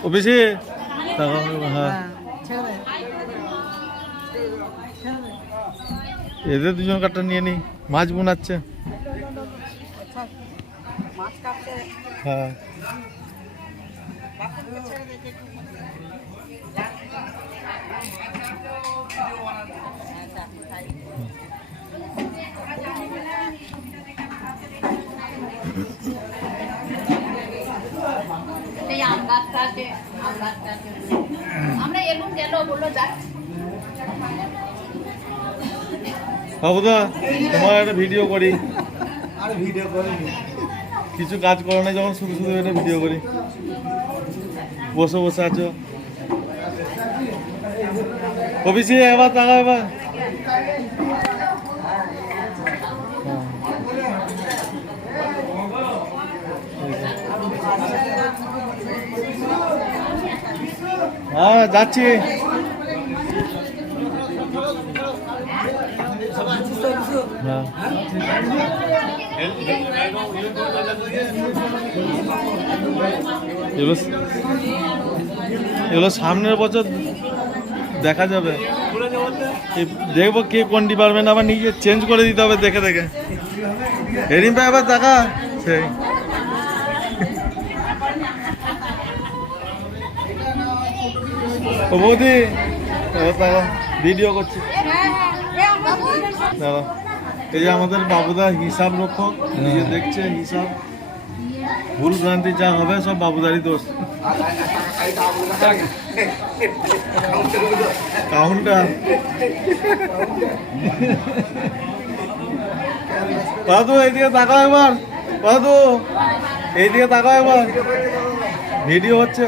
ও বেশি হ্যাঁ এদের দুজন কাটটা নিয়ে নি মাছ বোনাচ্ছে হ্যাঁ বাবুদা তোমার একটা ভিডিও করি আর ভিডিও করে কিছু কাজ করো না যখন শুধু শুধু একটা ভিডিও করি বসে বসে আছো কবিসি এবার তাকা এবার হ্যাঁ যাচ্ছি হ্যাঁ এগুলো সামনের বছর দেখা যাবে দেখবো কে কোন ডিপার্টমেন্ট আবার নিজে চেঞ্জ করে দিতে হবে দেখে দেখে হেরিম ভাই আবার দেখা সেই ও বৌদি ভিডিও করছি দাদা এই যে আমাদের বাবুদা হিসাব রক্ষক নিজে দেখছে হিসাব ভুল ভ্রান্তি যা হবে সব বাবুদারই দোষ কাউন্টার দাদু এইদিকে তাকাও একবার দাদু এইদিকে তাকাও একবার ভিডিও হচ্ছে